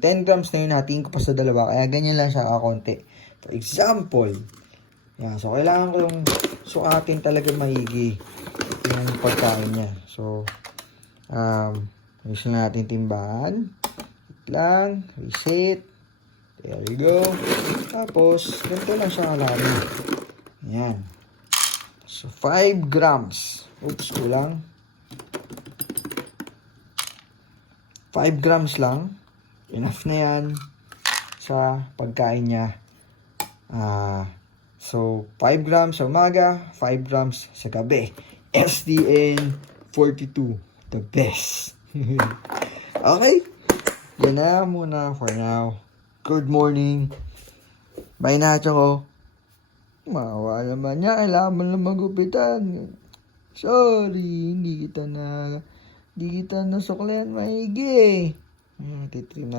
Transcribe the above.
yung 10 grams na yun, hatiin ko pa sa dalawa. Kaya ganyan lang siya kakonti. For example, yan. So, kailangan ko yung sukatin talaga maigi yung pagkain niya. So, ayos na natin timbangan. Wait lang. Reset. There we go. Tapos, ganito lang siya kalami. Ayan. So, 5 grams. Oops, kulang. 5 grams lang. Enough na yan sa pagkain niya. So, 5 grams sa umaga, 5 grams sa gabi. SDN 42. The best. Okay. Yan na muna for now. Good morning. Bye na, Choco. Mawa naman niya. Kailangan mo lang magupitan. Sorry, hindi kita na suklian maigi. Titrim na.